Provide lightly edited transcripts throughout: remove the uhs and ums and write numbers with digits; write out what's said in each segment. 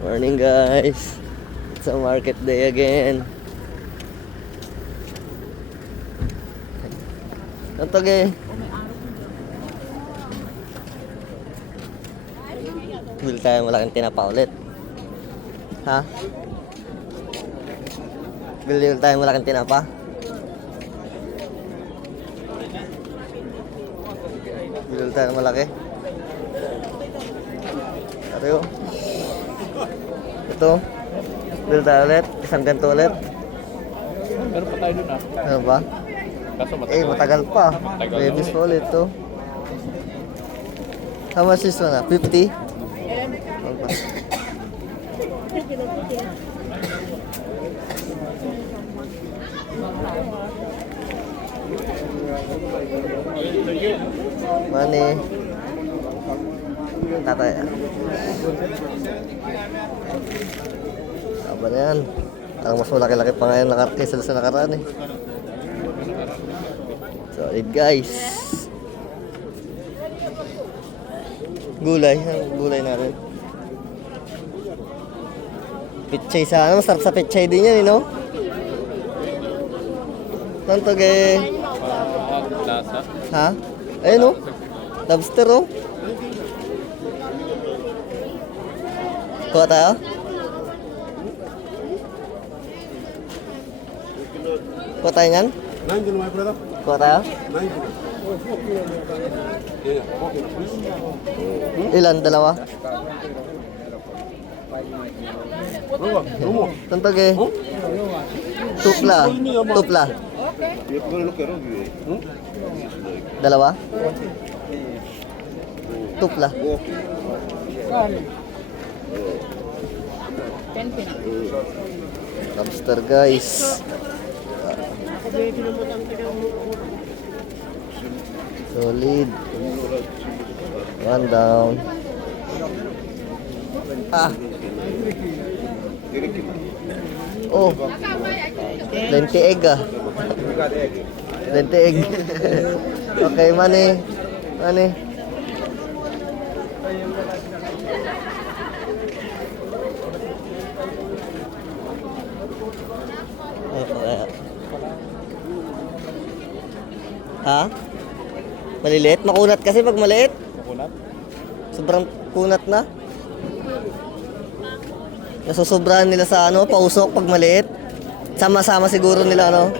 Morning guys. It's a market day again. Nantog Bili tayo malaking tinapa ulit. Ha? Bili tayo malaking tinapa. Bili tayo malaki. Ayo. Ito. Bili tayo ulit. Isang ganito ulit. Meron pa tayo dun ah. Ano ba? Kaso matagal. Matagal pa. Babies pa ulit to. How much is one? 50? Ano ba? Money. Tatay. Aba na yan. Parang mas malaki-laki pa ngayon kaysa sa nakaraan eh. Solid guys. Gulay. Ang gulay natin. Pichay sana. Masarap sa pichay din yan, no? Tantog Lasa. Ha? Ayun, no? Lobster, oh. Kuha tayo? Kuha tayo yan? Kuha tayo? Ilan? Dalawa? Tantog Tupla. Tupla. Dalawa? Tupla. Lobster guys. Solid. One down. Ah. Oh. Lente egg ah. Lente egg. Okay, money. Money. Ha? Maliliit? Makunat kasi pag maliit. Makunat? Sobrang kunat na. Nasusobrahan nila sa pausok pag maliit. Sama-sama siguro nila Ang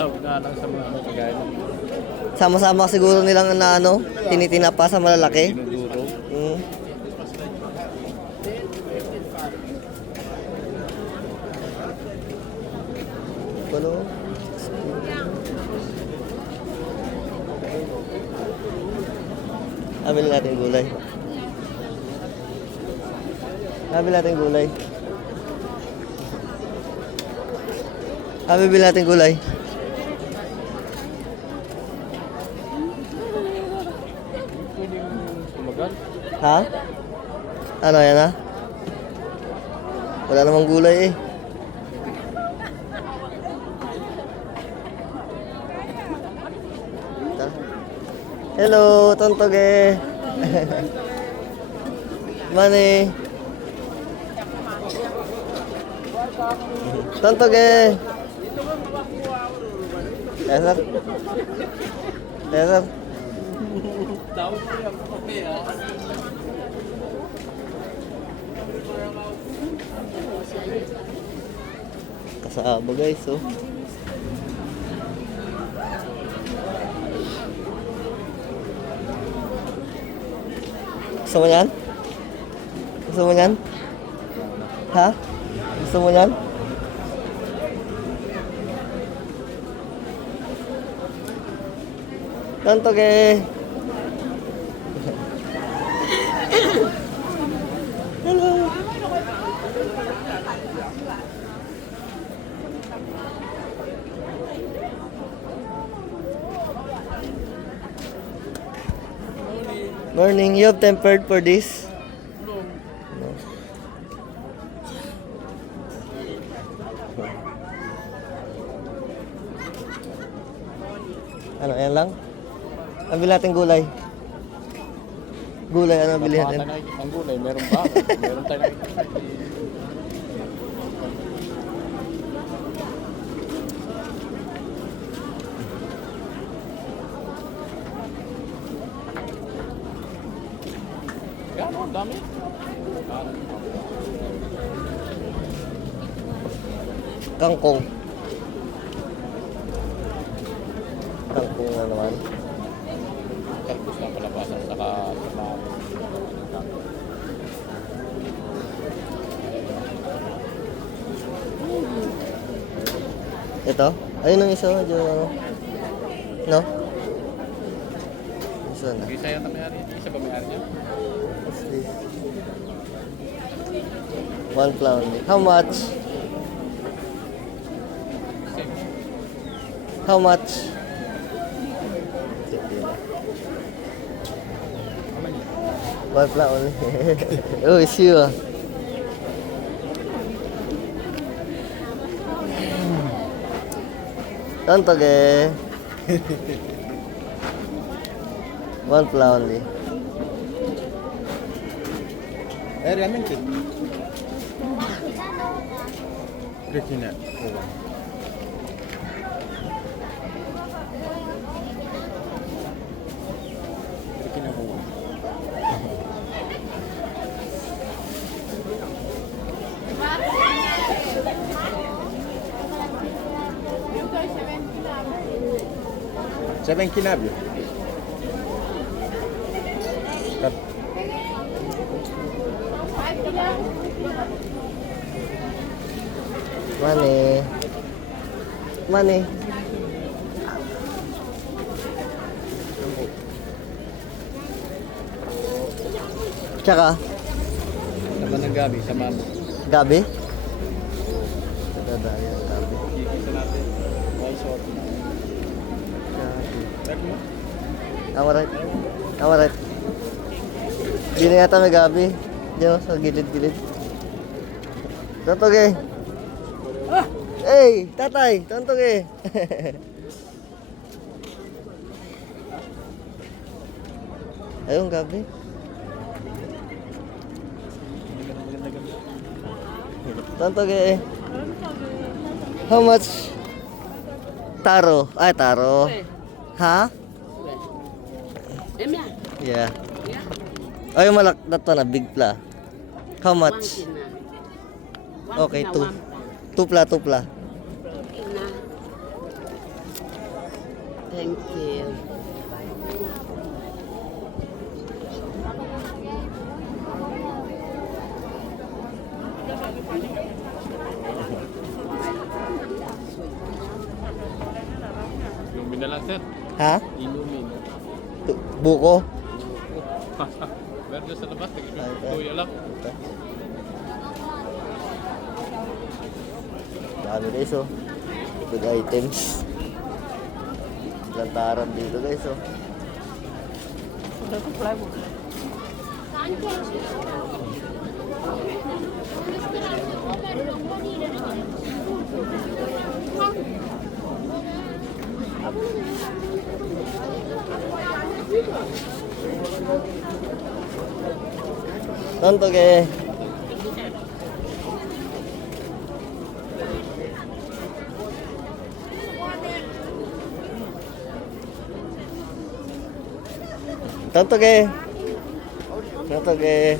sawag nga lang sa mga kagaya. Sama-sama siguro nilang tinitinapa sa malalaki. Dinuduro. Ano? Ambil natin gulay. Ambil natin gulay. Ambil natin gulay. Kumagal? Ha? Ano yan ha? Wala namang gulay eh. Hello, tontog Money. Tontog Yes sir. Yes sir. Kasaba guys oh. Gusto mo yan? Gusto mo yan? Ha? Gusto mo yan? Tantog Hello. Morning. You have tempered for this? No. Ano, yan lang? Ambil natin gulay. Gulay, ano bilihan Baka din? tayo nakikita ang gulay, meron ba? Meron tayo nakikita. Yan, ang dami. Kangkong. Kangkong na naman. Talbos na palabasan, saka Ito? Ayun ang isa, medyo ano. No? Isa na. isa yata may-ari. Isa ba may-ari niya? What's this? 1 pound. How much? Same. How much? One pound only. Oh, it's you ah. Tontoge. 1 pound only. ramen cake. Kekine. Kekine ko. Seven kinabyo. Money. Money. Tsaka, Sama ng gabi, sama. gabi? Dadali ang gabi. Kikisa natin. One shot. Gabi. Check mo. Amaret. Amaret. Di na yata may gabi. Diyan sa gilid-gilid. Tontoge. Hey, tatay, tontoge. Ayun, gabi. Tontoge. How much? Taro. Ay, taro. Ha? Yeah. Ay, malak na to na, big pla. How much? Okay, tupla. Thank you. Yung binalang set. Ha? Inumin. Buko? Meron dyan sa labas. Kuya lang. Dami guys oh. Good items. Lantaran dito guys oh. Tontoge. Tontoge. Tontoge.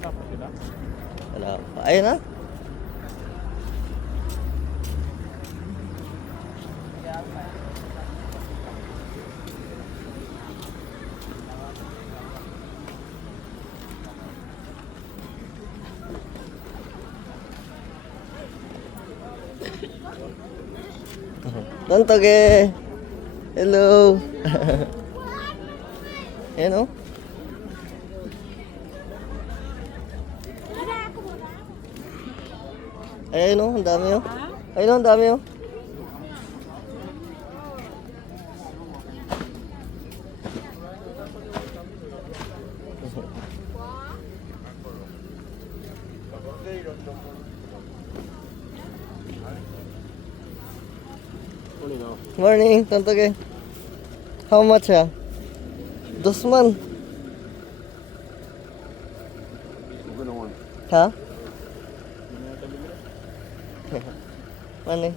Tapos sila. Wala pa. Ayun na. Tontoge. Hello. Ayan oh. Ayun oh, ang dami oh. Ayun oh, ang dami oh. Morning, Tontoge. How much ya? Dosman. Ha? Money.